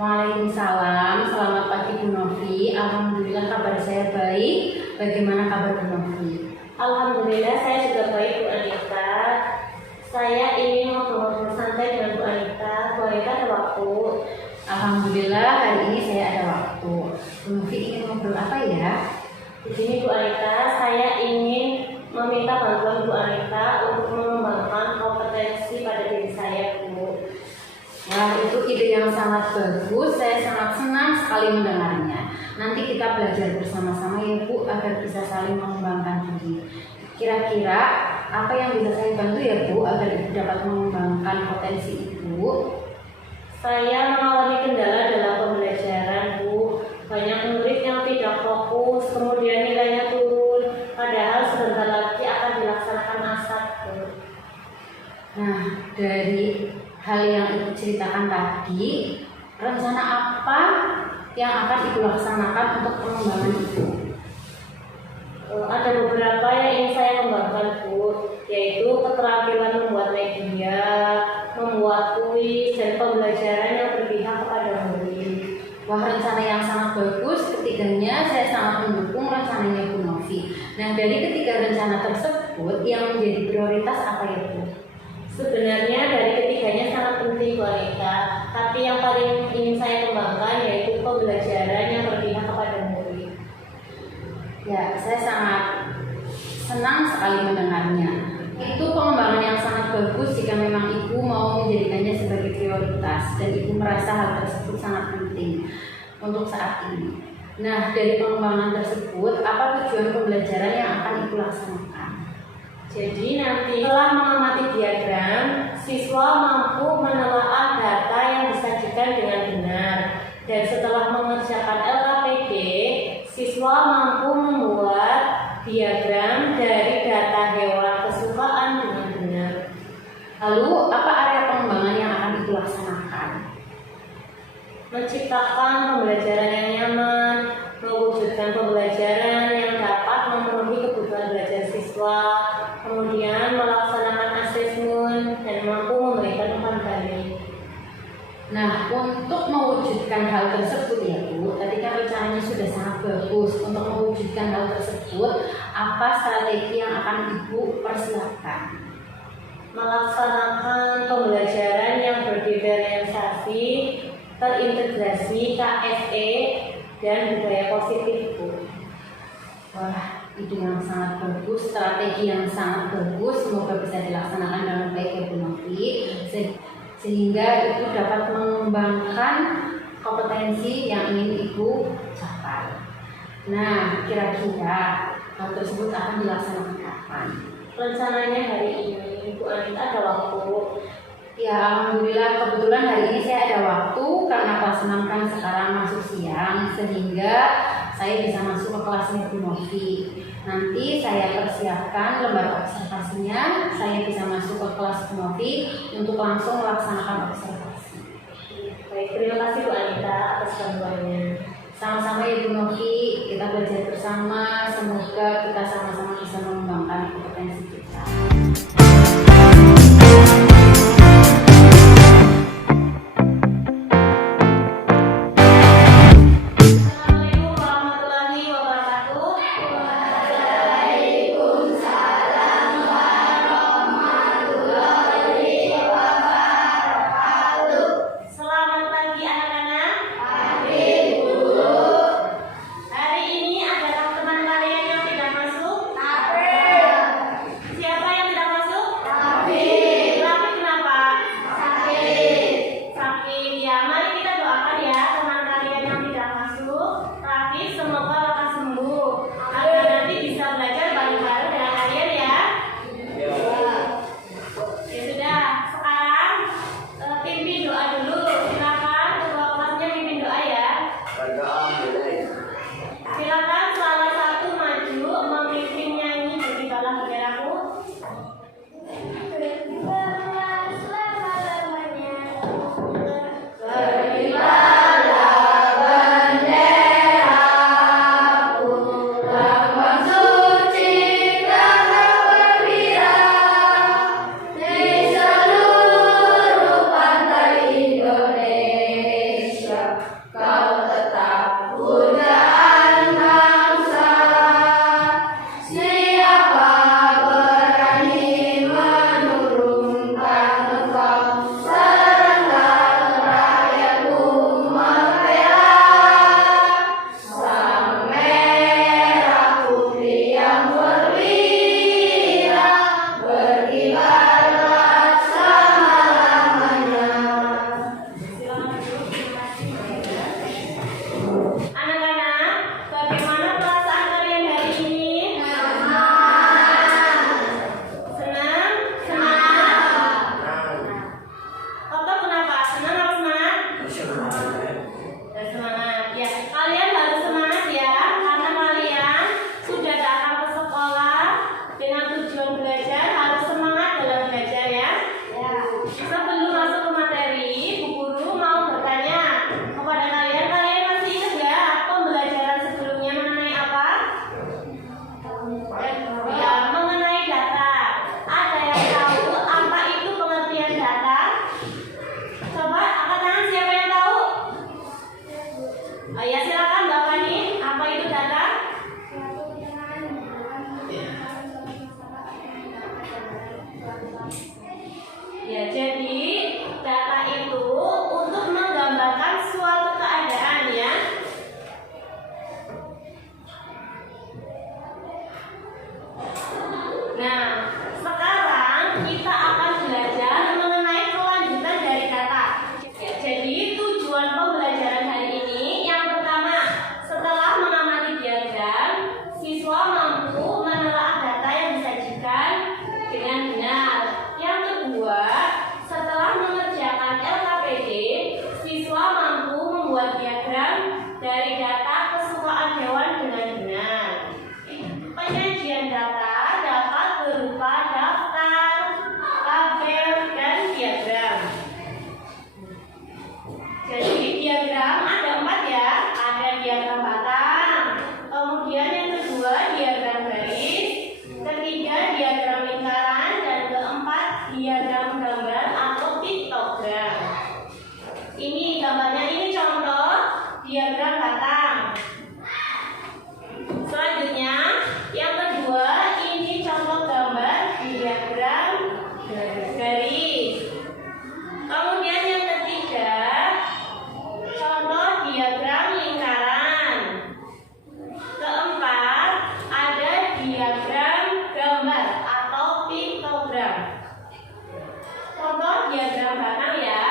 Waalaikumsalam, selamat pagi Bu Novi. Alhamdulillah kabar saya baik. Bagaimana kabar Bu Novi? Alhamdulillah saya juga baik Bu Anita. Saya ingin ngobrol santai dengan Bu Anita. Bu Anita ada waktu? Alhamdulillah hari ini saya ada waktu. Bu Novi ingin ngobrol apa ya? Begini Bu Anita, saya ingin meminta bantuan Bu Anita untuk mengembangkan kompetensi pada diri saya Bu. Wah, itu ide yang sangat bagus. Saya sangat senang sekali mendengarnya. Nanti kita belajar bersama-sama ya Bu, agar bisa saling mengembangkan diri. Kira-kira apa yang bisa saya bantu ya Bu, agar Ibu dapat mengembangkan potensi Ibu? Saya mengalami kendala dalam pembelajaran Bu. Banyak murid yang tidak fokus, kemudian nilainya turun, padahal sebentar lagi akan dilaksanakan asat Bu. Nah, dari hal yang Ibu ceritakan tadi, rencana apa yang akan Ibu laksanakan untuk pengembangan Ibu? Ada beberapa yang ingin saya kembangkan Bu, yaitu keterampilan membuat media, membuat kuis, dan pembelajaran yang berpihak kepada murid. Wah, rencana yang sangat bagus. Ketiganya saya sangat mendukung rencananya Bu Novi. Nah, dari ketiga rencana tersebut yang menjadi prioritas apa ya Bu? Sebenarnya dari ketiganya sangat penting Bu Anita, tapi yang paling ingin saya kembangkan yaitu pembelajaran yang berpihak kepada murid. Ya, saya sangat senang sekali mendengarnya. Itu pengembangan yang sangat bagus jika memang Ibu mau menjadikannya sebagai prioritas dan Ibu merasa hal tersebut sangat penting untuk saat ini. Nah, dari pengembangan tersebut, apa tujuan pembelajaran yang akan Ibu laksanakan? Jadi nanti setelah mengamati diagram, siswa mampu menelaah data yang disajikan dengan benar. Dan setelah mengerjakan LKPD, siswa mampu membuat diagram dari data hewan kesukaan dengan benar. Lalu, apa area pengembangan yang akan Ibu laksanakan? Menciptakan pembelajaran yang nyaman, mewujudkan pembelajaran yang dapat memenuhi kebutuhan belajar siswa, kemudian melaksanakan asesmen dan mampu memberikan umpan balik. Nah, untuk mewujudkan hal tersebut ya Bu, tadi kan rencananya sudah sangat bagus. Untuk mewujudkan hal tersebut, apa strategi yang akan Ibu persiapkan? Melaksanakan pembelajaran yang berdigitalisasi, terintegrasi KSE, dan budaya positif Bu. Wah, ide yang sangat bagus, strategi yang sangat bagus. Semoga bisa dilaksanakan dengan baik ya Bu Novi, sehingga Ibu dapat mengembangkan kompetensi yang ingin Ibu capai. Nah, kira-kira hal tersebut akan dilaksanakan kapan? Rencananya hari ini Bu Anita ada waktu? Ya, alhamdulillah kebetulan hari ini saya ada waktu karena kelas 6 kan sekarang masuk siang, sehingga saya bisa masuk ke kelasnya Bu Novi. Nanti saya persiapkan lembar observasinya, saya bisa masuk ke kelas Bu Novi untuk langsung melaksanakan observasi. Baik, terima kasih Bu Anita atas bantuannya. Sama-sama ya Bu Novi, kita belajar bersama, semoga kita sama-sama bisa mengembangkan kompetensi kita. Selamat pagi anak-anak. diagram ada 4 ya. Ada diagram batang. Kemudian yang kedua diagram garis. Ketiga diagram lingkaran dan keempat diagram gambar atau piktogram. Ini gambarnya, ini contoh diagram batang. Selanjutnya yang kedua ini contoh gambar diagram garis. Kemudian yang ketiga contoh diagram lingkaran. Keempat ada diagram gambar atau piktogram. Contoh diagram batang ya.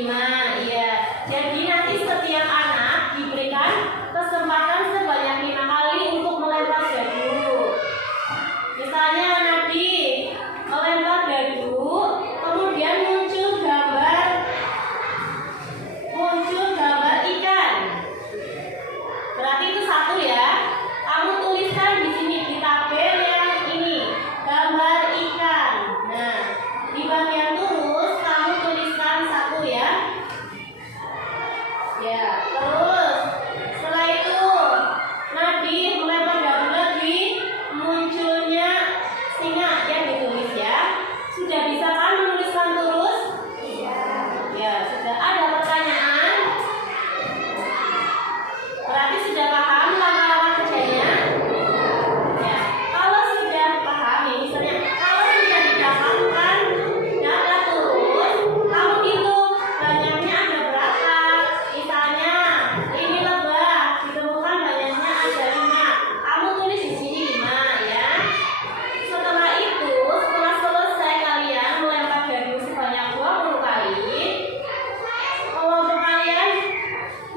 5, iya. Jadi nanti setiap anak diberikan kesempatan sebanyak 5 kali untuk melempar dadu. Misalnya Nadi melempar dadu, kemudian muncul gambar ikan. Berarti itu 1 ya. Kamu tuliskan di sini di tabel yang ini, gambar ikan. Nah, di bagian lurus kamu tuliskan 1 ya. Ya, terus setelah itu Nadi melempar dadu lagi, munculnya singa yang ditulis ya. Sudah bisa kan menuliskan terus? Ya, sudah. Ada pertanyaan? Berarti sudah paham langkah-langkah kerjanya? Ya, kalau sudah paham ya, misalnya kalau sudah didapatkan data terus, kamu hitung banyaknya ada berapa. Misalnya ini lebah, ditemukan banyaknya ada 5. Kamu tulis di sini 5 ya. Setelah itu, setelah selesai kalian melempar dadu sebanyak 20 kali, kelompok kalian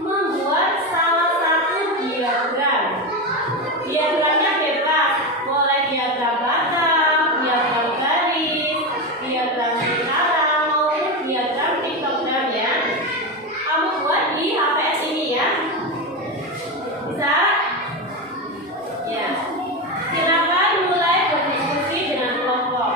membuat salah satu diagram. Diagramnya bebas, boleh diagram batang, diagram garis, diagram lingkaran, maupun diagram piktogram ya. Kamu buat di HPS ini ya. Bisa? Ya. Silakan mulai berdiskusi dengan kelompok.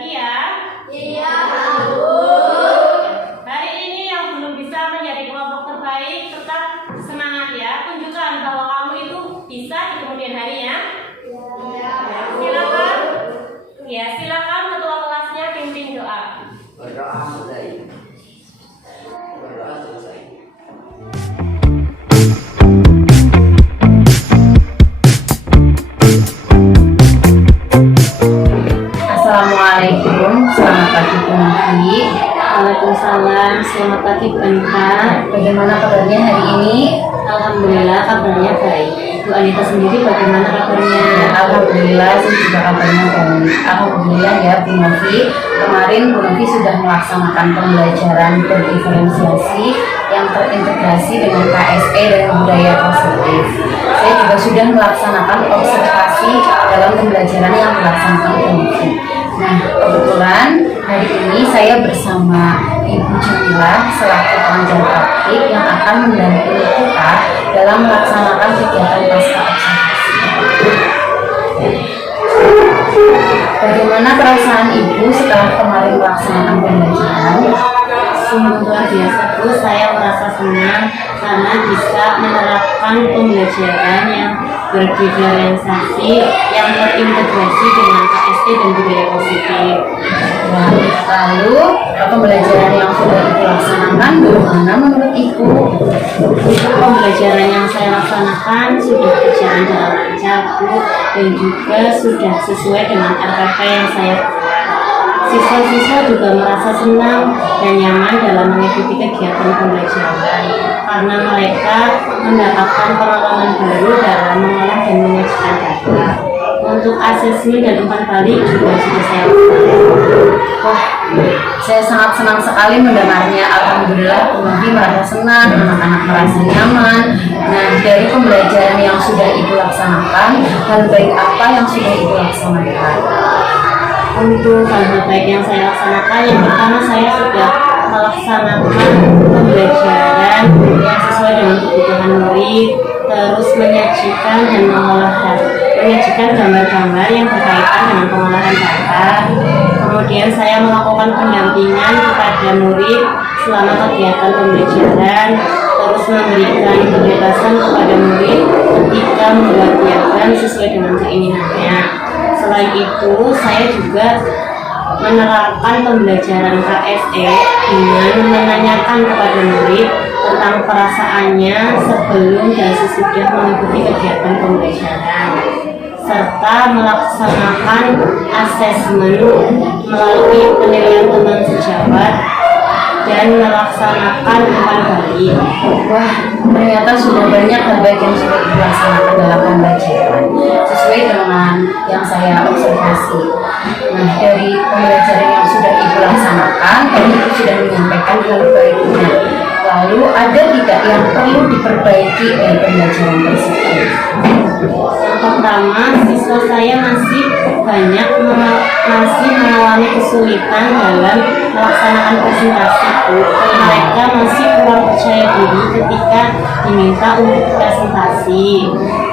lagi ya. Iya, Bu. Hari ini yang belum bisa menjadi kelompok terbaik tetap semangat ya. Tunjukkan bahwa kamu itu bisa di kemudian hari ya. Silakan. Ya, silakan ketua kelasnya pimpin doa. Berdoa selesai. Berdoa selesai. Assalamualaikum, selamat pagi Bu Nafi. Waalaikumsalam, selamat pagi Bu Anita. Bagaimana kabarnya hari ini? Alhamdulillah kabarnya baik. Bu Anita sendiri bagaimana kabarnya? Alhamdulillah saya juga kabarnya baik. Alhamdulillah ya Bu Nafi. Kemarin Bu Nafi sudah melaksanakan pembelajaran berdiferensiasi yang terintegrasi dengan KSE dan budaya positif. Saya juga sudah melaksanakan observasi dalam pembelajaran yang dilaksanakan Bu Nafi. Nah, kebetulan hari ini saya bersama Ibu Jamilah selaku pengajar praktik yang akan mendampingi kita dalam melaksanakan kegiatan pasca observasi. Bagaimana perasaan Ibu setelah kemarin melaksanakan pembelajaran? Sungguh luar biasa Bu, saya merasa senang karena bisa menerapkan pembelajaran yang berdiferensiasi yang terintegrasi dengan KSE dan budaya positif. Nah, lalu pembelajaran yang sudah Ibu laksanakan bagaimana menurut Ibu? Pembelajaran yang saya laksanakan sudah berjalan dengan lancar Bu, dan juga sudah sesuai dengan RPP yang saya buat. Siswa-siswa juga merasa senang dan nyaman dalam mengikuti kegiatan pembelajaran karena mereka mendapatkan pengalaman baru dalam mengolah dan menyajikan data. Untuk asesmen dan umpan balik juga sudah saya lakukan. Wah, saya sangat senang sekali mendengarnya. Alhamdulillah, Bu Nafi merasa senang, anak-anak merasa nyaman. Nah, dari pembelajaran yang sudah Ibu laksanakan, hal baik apa yang sudah Ibu laksanakan? Untuk hal baik yang saya laksanakan, yang pertama saya sudah melaksanakan pembelajaran yang sesuai dengan kebutuhan murid, terus menyajikan dan menyajikan gambar-gambar yang berkaitan dengan pengolahan data. Kemudian saya melakukan pendampingan kepada murid selama kegiatan pembelajaran, terus memberikan kebebasan kepada murid ketika membuat diagram sesuai dengan keinginannya. Selain itu, saya juga menerapkan pembelajaran KSE dengan menanyakan kepada murid tentang perasaannya sebelum dan sesudah mengikuti kegiatan pembelajaran, serta melaksanakan asesmen melalui penilaian teman sejawat dan melaksanakan umpan balik. Wah, ternyata sudah banyak hal baik yang sudah dilaksanakan dalam pembelajaran sesuai dengan yang saya observasi. Nah, dari pembelajaran yang sudah Ibu laksanakan, tadi Ibu sudah menyampaikan hal baiknya. Lalu ada tidak yang perlu diperbaiki dari pembelajaran tersebut? Yang pertama, siswa saya masih mengalami kesulitan dalam melaksanakan presentasi. Mereka masih kurang percaya diri ketika diminta untuk presentasi.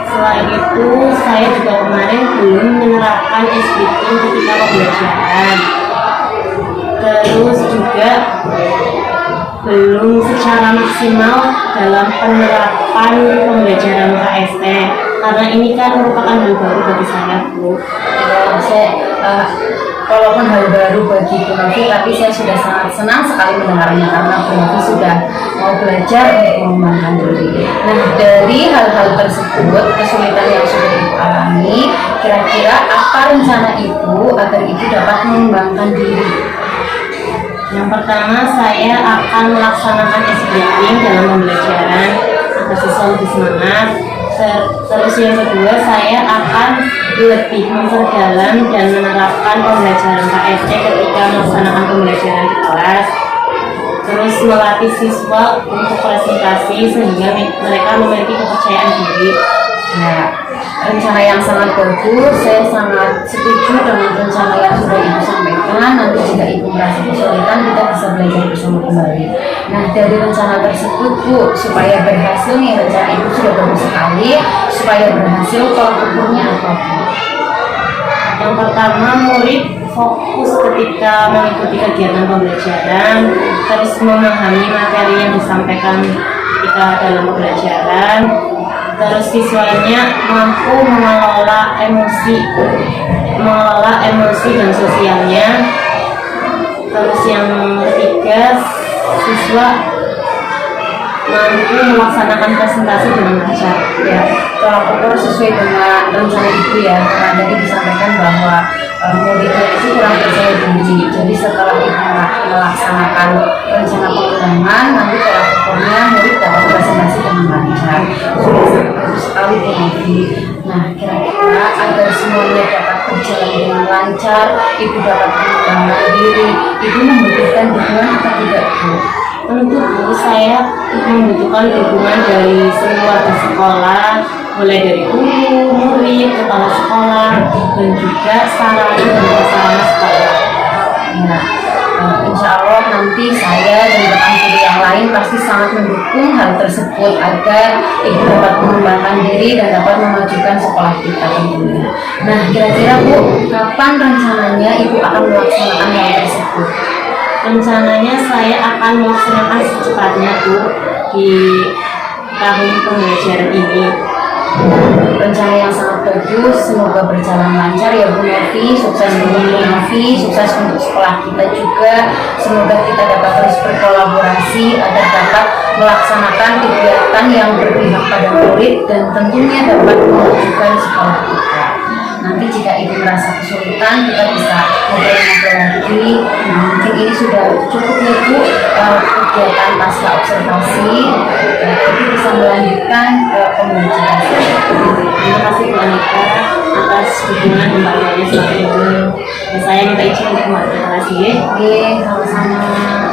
Selain itu, saya juga kemarin belum menerapkan scripting ketika pembelajaran. Terus juga belum secara maksimal dalam penerapan pembelajaran KSE karena ini kan merupakan hal baru bagi saya Bu. Walaupun hal baru bagi Bu Nafi, tapi saya sudah sangat senang sekali mendengarnya karena Bu Nafi sudah mau belajar untuk mengembangkan diri. Nah, dari hal-hal tersebut, kesulitan yang sudah Ibu alami, kira-kira apa rencana Ibu agar Ibu dapat mengembangkan diri? Yang pertama, saya akan melaksanakan scripting dalam pembelajaran agar siswa lebih semangat. Terus yang kedua, saya akan lebih memperdalam dan menerapkan pembelajaran KSE ketika melaksanakan pembelajaran di kelas. Terus melatih siswa untuk presentasi sehingga mereka memiliki kepercayaan diri. Nah, rencana yang sangat bagus, saya sangat setuju dengan rencana yang sudah Ibu sampaikan. Nanti jika Ibu merasa kesulitan, kita bisa belajar bersama kembali. Nah, dari rencana tersebut Bu, supaya berhasil nih, rencana Ibu sudah bagus sekali. Supaya berhasil, tolak ukurnya apa Bu? Yang pertama, murid fokus ketika mengikuti kegiatan pembelajaran, terus memahami materi yang disampaikan ketika dalam pembelajaran, terus siswanya mampu mengelola emosi dan sosialnya. Terus yang ketiga, siswa mampu melaksanakan presentasi dengan lancar. Ya, tolak ukur sesuai dengan rencana ibu ya. Karena tadi disampaikan bahwa muridnya itu kurang percaya diri. Jadi setelah ibu melaksanakan rencana pengulangan, nanti tolak ukurnya murid dapat presentasi dengan lancar. Sudah sangat bagus sekali Bu Novi. Nah, kira-kira agar semuanya dapat berjalan dengan lancar, ibu dapat mengembangkan diri, ibu membutuhkan dukungan atau tidak Bu? Tentu Bu, saya membutuhkan dukungan dari semua di sekolah, mulai dari guru, murid, kepala sekolah, dan juga sarana dan prasarana sekolah. Ya, insya Allah nanti saya dan rekan guru yang lain pasti sangat mendukung hal tersebut agar ibu dapat mengembangkan diri dan dapat memajukan sekolah kita tentunya. Nah, kira-kira Bu, kapan rencananya ibu akan melaksanakan hal tersebut? Rencananya saya akan melaksanakan secepatnya Bu di tahun pembelajaran ini. Rencana yang sangat bagus, semoga berjalan lancar ya Bu Novi, sukses untuk Bu Novi, sukses untuk sekolah kita juga. Semoga kita dapat terus berkolaborasi agar dapat melaksanakan kegiatan yang berpihak pada murid dan tentunya dapat memajukan sekolah kita. Nanti jika ibu merasa kesulitan, kita bisa ngobrol-ngobrol lagi. Nah, mungkin ini sudah cukup ya Bu kegiatan pasca observasi. Jadi bisa melanjutkan pembelajaran. Terima kasih Bu Anita atas dukungan dan bantuannya selama ini. Dan saya minta izin untuk terima kasih. Oke, sama-sama.